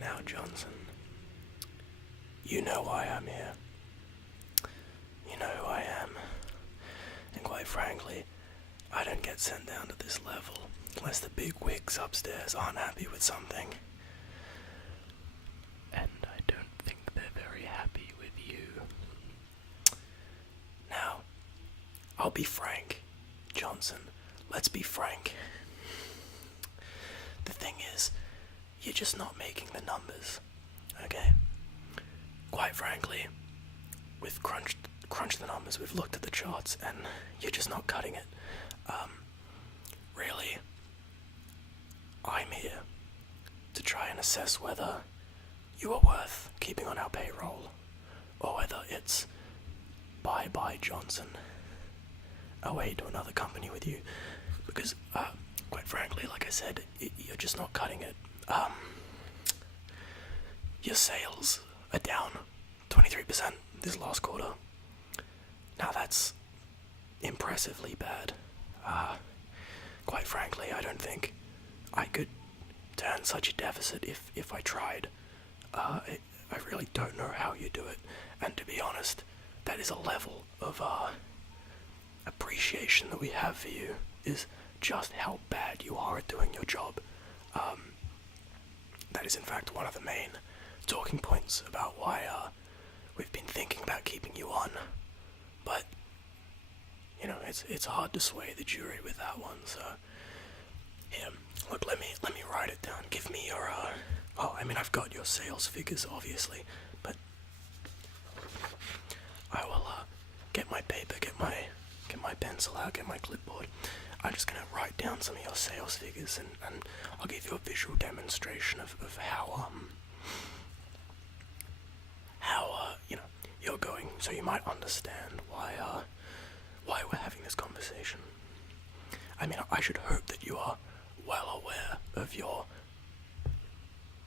Now, Johnson, you know why I'm here. You know who I am. And quite frankly, I don't get sent down to this level unless the big wigs upstairs aren't happy with something. And I don't think they're very happy with you. Now, I'll be frank, Johnson. Let's be frank. The thing is, you're just not making the numbers, okay? Quite frankly, we've crunched the numbers, we've looked at the charts, and you're just not cutting it. Really, I'm here to try and assess whether you are worth keeping on our payroll, or whether it's bye-bye Johnson, away to another company with you, because, quite frankly, like I said, you're just not cutting it. Your sales are down 23% this last quarter. Now that's impressively bad. Quite frankly, I don't think I could turn such a deficit if I tried. I really don't know how you do it, and to be honest, that is a level of appreciation that we have for you, is just how bad you are at doing your job. That is in fact one of the main talking points about why we've been thinking about keeping you on, but you know, it's hard to sway the jury with that one. So here, look, let me write it down. Give me your I've got your sales figures obviously, but I will get my paper, get my pencil out, get my clipboard. I'm just gonna write down some of your sales figures, and I'll give you a visual demonstration of how you're going, so you might understand why we're having this conversation. I mean, I should hope that you are well aware of your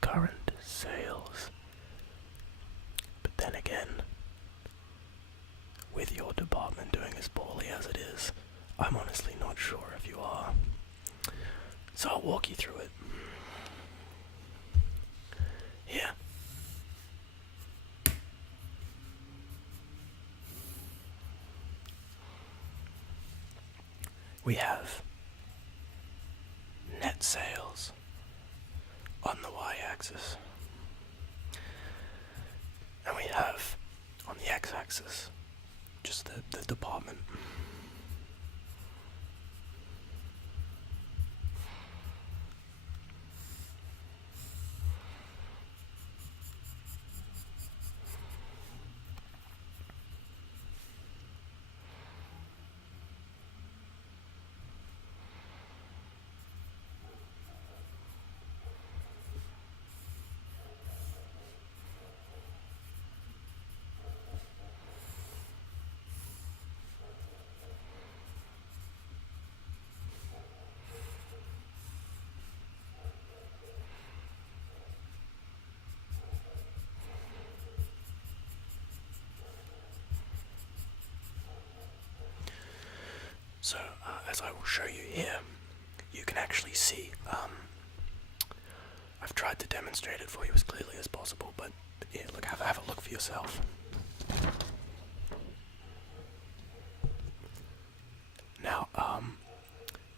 current sales, but then again, with your department doing as poorly as it is, I'm honestly not sure if you are. So I'll walk you through it. Here. We have net sales on the y-axis, and we have on the x-axis just the department. So, as I will show you here, you can actually see, I've tried to demonstrate it for you as clearly as possible, but yeah, look, have a look for yourself. Now,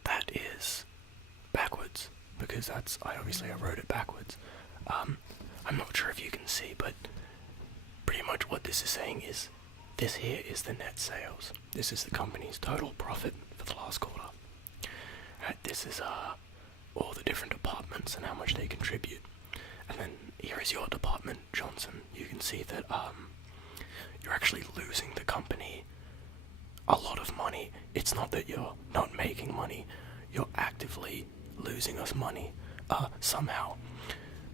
that is backwards, because I wrote it backwards. I'm not sure if you can see, but pretty much what this is saying is, this here is the net sales. This is the company's total profit for the last quarter. Right, this is all the different departments and how much they contribute. And then here is your department, Johnson. You can see that you're actually losing the company a lot of money. It's not that you're not making money, you're actively losing us money somehow.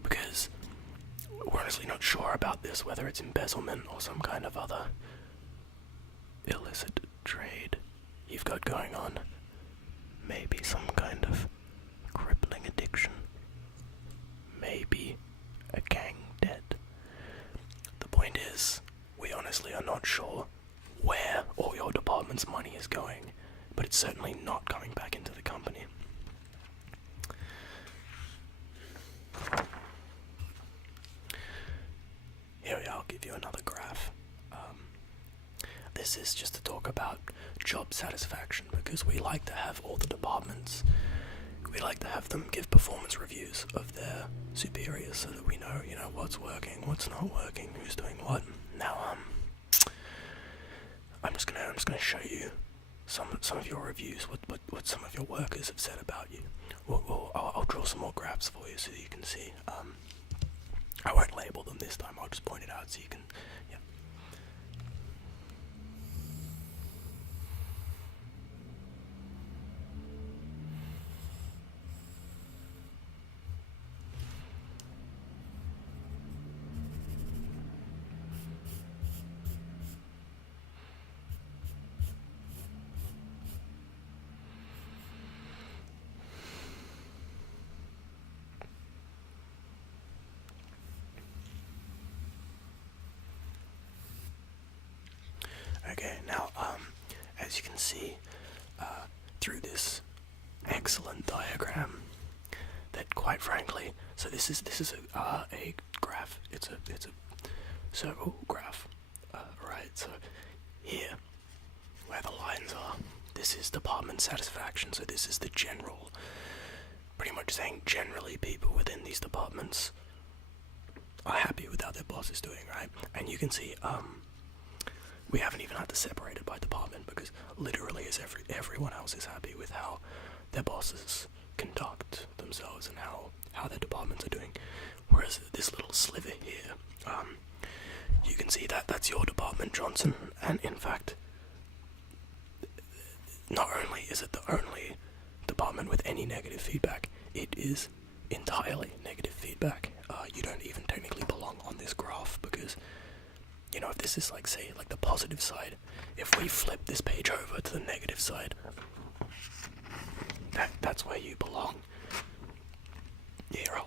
Because we're honestly not sure about this, whether it's embezzlement or some kind of other illicit trade you've got going on. Maybe some kind of crippling addiction. Maybe a gang debt. The point is, we honestly are not sure where all your department's money is going, but it's certainly not coming back into the company. give you another graph. This is just to talk about job satisfaction, because we like to have all the departments, we like to have them give performance reviews of their superiors so that we know, what's working, what's not working, who's doing what. Now, I'm just gonna show you some of your reviews, what some of your workers have said about you. I'll draw some more graphs for you so you can see. I won't label them this time, I'll just point it out so you can, yeah. Okay, now, as you can see, through this excellent diagram, that quite frankly, so this is a graph. It's a circle graph, right? So here, where the lines are, this is department satisfaction. So this is the general, pretty much saying generally people within these departments are happy with how their boss is doing, right? And you can see, we haven't even had to separate it by department, because literally as everyone else is happy with how their bosses conduct themselves and how their departments are doing. Whereas this little sliver here, you can see that that's your department, Johnson, and in fact, not only is it the only department with any negative feedback, it is entirely negative feedback. You don't even technically belong on this graph, because if this is say the positive side, if we flip this page over to the negative side, that's where you belong. Yeah,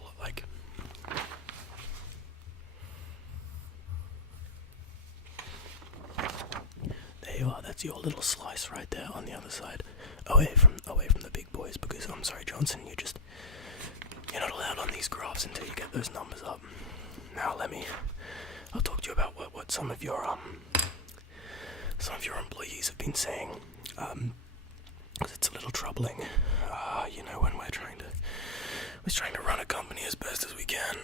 there you are. That's your little slice right there on the other side, away from the big boys. Because I'm sorry, Johnson, you're not allowed on these graphs until you get those numbers up. Now I'll talk to you about what some of your employees have been saying. Because it's a little troubling. When we're trying to run a company as best as we can.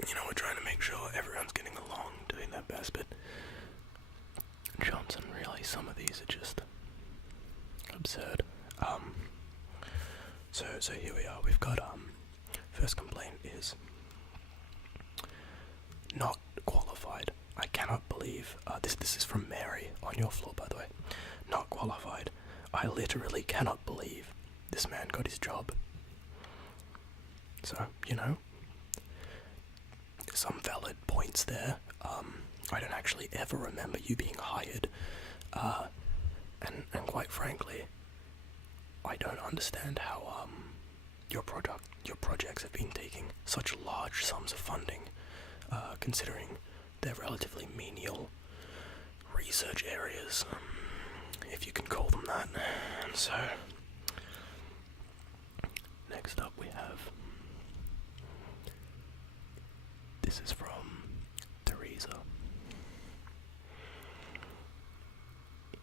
We're trying to make sure everyone's getting along, doing their best. But Johnson, really, some of these are just absurd. So here we are. We've got first complaint is not qualified. I cannot believe this is from Mary on your floor, by the way. Not qualified. I literally cannot believe this man got his job. So, some valid points there. I don't actually ever remember you being hired. And quite frankly, I don't understand how your projects have been taking such large sums of funding, considering they're relatively menial research areas, if you can call them that. And so, next up we have, this is from Teresa.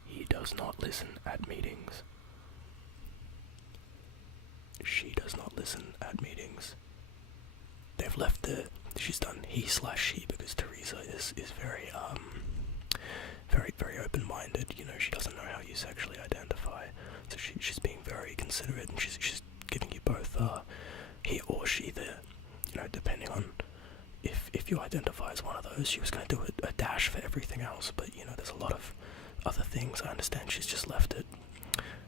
He does not listen at meetings. She does not listen at meetings. They've left she's done he/she because Teresa is very very open-minded. She doesn't know how you sexually identify, so she's being very considerate, and she's giving you both he or she there. Depending on if you identify as one of those, she was going to do a dash for everything else. But there's a lot of other things. I understand she's just left it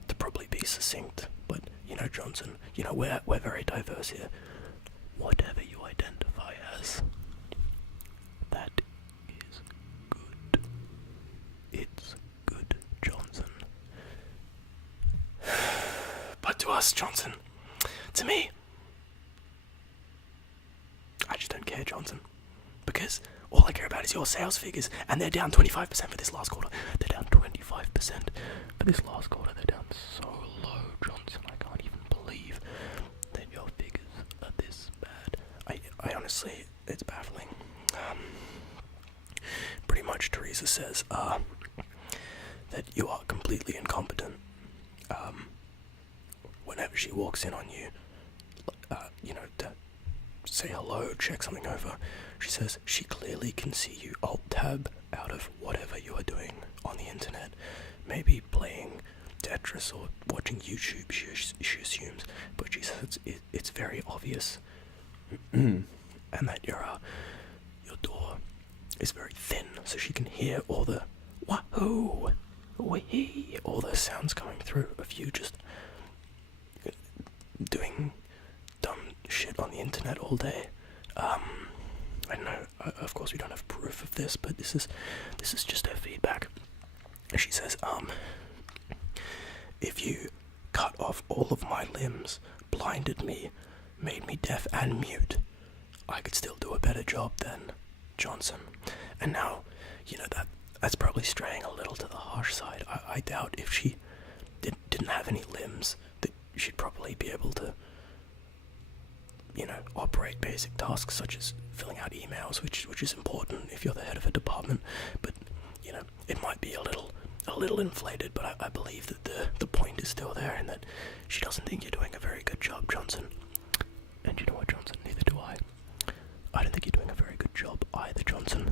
to probably be succinct. But Johnson, we're very diverse here. Whatever you identify as, that is good. It's good, Johnson. But to us, Johnson, to me, I just don't care, Johnson. Because all I care about is your sales figures, and they're down 25% for this last quarter. They're down 25% for this last quarter. They're down so low, Johnson. I can't even believe that your figures are this bad. I honestly, it's baffling. pretty much Teresa says that you are completely incompetent. Whenever she walks in on you, to say hello, check something over, she says she clearly can see you alt-tab out of whatever you are doing on the internet. Maybe playing Tetris or watching YouTube, she assumes, but she says it's very obvious. And that your door is very thin, so she can hear all the wahoo, wee, all the sounds coming through of you just doing dumb shit on the internet all day. I don't know. Of course, we don't have proof of this, but this is just her feedback. She says, if you cut off all of my limbs, blinded me, made me deaf and mute, I could still do a better job than Johnson. And now, that's probably straying a little to the harsh side. I doubt if she didn't have any limbs that she'd probably be able to, operate basic tasks such as filling out emails, which is important if you're the head of a department. But it might be a little inflated, but I believe that the point is still there, and that she doesn't think you're doing a very good job, Johnson. And you know what, Johnson? Neither do I. I don't think you're doing a very good job either, Johnson.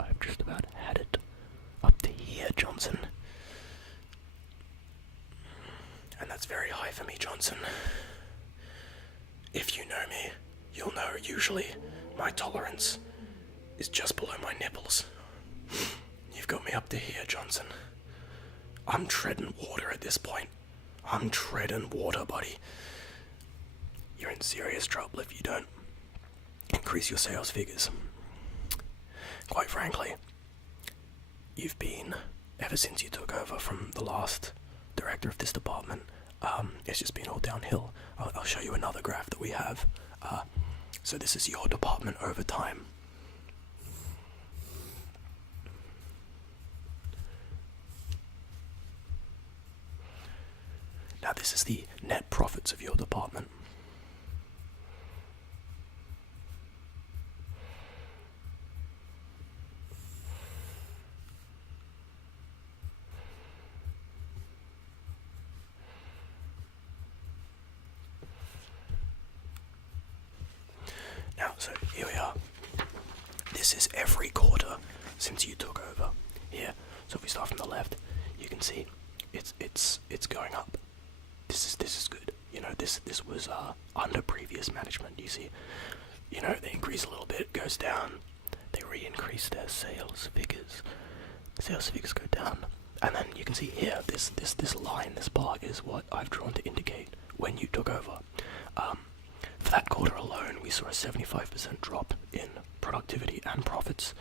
I've just about had it up to here, Johnson. And that's very high for me, Johnson. If you know me, you'll know usually my tolerance is just below my nipples. You've got me up to here, Johnson. I'm treading water at this point. I'm treading water, buddy. You're in serious trouble if you don't increase your sales figures. Quite frankly, you've been, ever since you took over from the last director of this department, it's just been all downhill. I'll show you another graph that we have. So this is your department over time. Now this is the net profits of your department. Now, so here we are. This is every quarter since you took over here. So if we start from the left, you can see it's going up. This is good. This was under previous management. You see, they increase a little bit, goes down. They re-increase their sales figures. Sales figures go down, and then you can see here this line, this bar is what I've drawn to indicate when you took over. For that quarter alone, we saw a 75% drop in productivity and profits.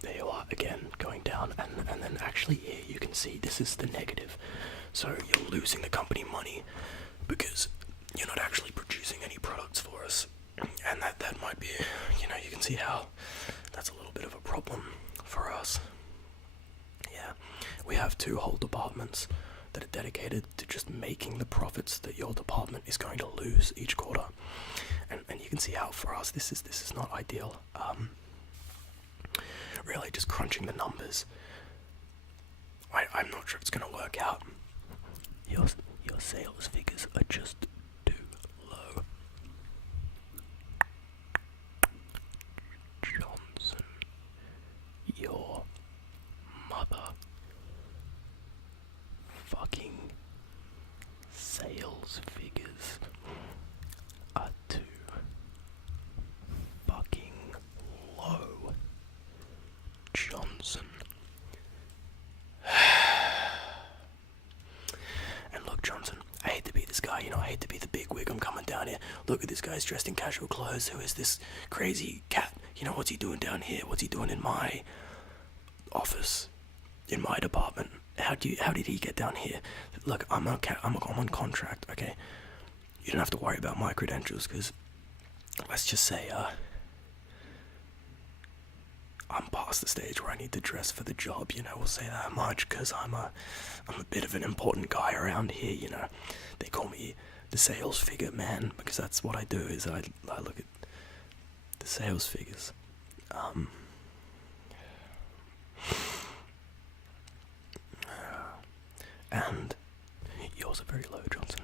There you are, again, going down, and then actually here you can see this is the negative. So you're losing the company money because you're not actually producing any products for us. And that might be, you can see how that's a little bit of a problem for us. Yeah, we have 2 whole departments that are dedicated to just making the profits that your department is going to lose each quarter. And you can see how for us this is not ideal. Really just crunching the numbers, I'm not sure it's going to work out. Your sales figures are just too low. Johnson, your mother fucking sales figures are too fucking low, Johnson. And look, Johnson, I hate to be this guy, I hate to be the big wig. I'm coming down here. Look at this guy's dressed in casual clothes. Who is this crazy cat? What's he doing down here? What's he doing in my office, in my department? How did he get down here? Look, I'm on contract, okay? You don't have to worry about my credentials, because let's just say, I'm past the stage where I need to dress for the job, we'll say that much, because I'm a bit of an important guy around here, They call me the sales figure man, because that's what I do, is I look at the sales figures. And yours are very low, Johnson.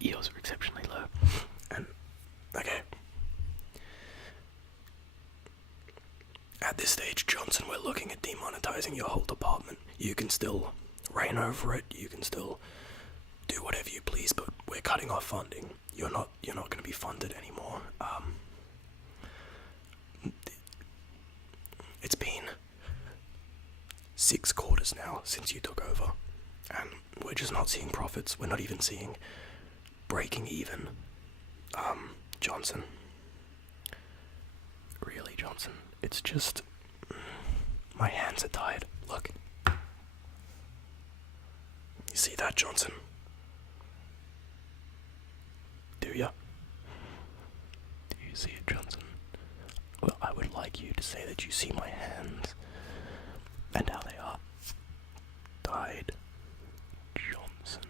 Yours are exceptionally low. And, okay. At this stage, Johnson, we're looking at demonetizing your whole department. You can still reign over it, you can still do whatever you please, but we're cutting off funding. You're not going to be funded anymore. It's been 6 quarters now since you took over, and we're just not seeing profits. We're not even seeing breaking even. Johnson. Really, Johnson. It's just... my hands are tied. Look. You see that, Johnson? Do ya? Do you see it, Johnson? Well, I would like you to say that you see my hands and how they are tied, Johnson.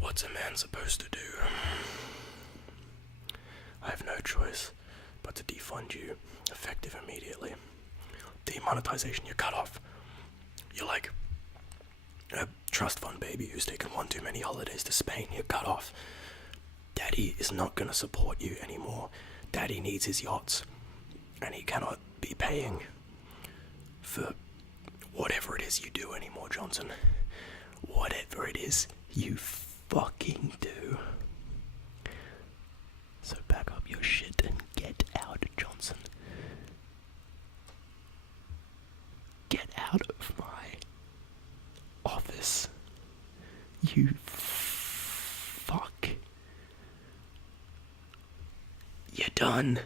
What's a man supposed to do? I have no choice but to defund you, effective immediately. Demonetization, you're cut off. You're like a trust fund baby who's taken one too many holidays to Spain. You're cut off. Daddy is not going to support you anymore. Daddy needs his yachts, and he cannot be paying for whatever it is you do anymore, Johnson. Whatever it is you fucking do. So pack up your shit and get out, Johnson. Get out of my office. You fuck. You're done.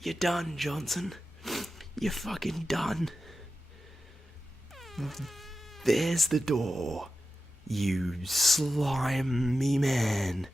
You're done, Johnson. You're fucking done. There's the door. You slimy man.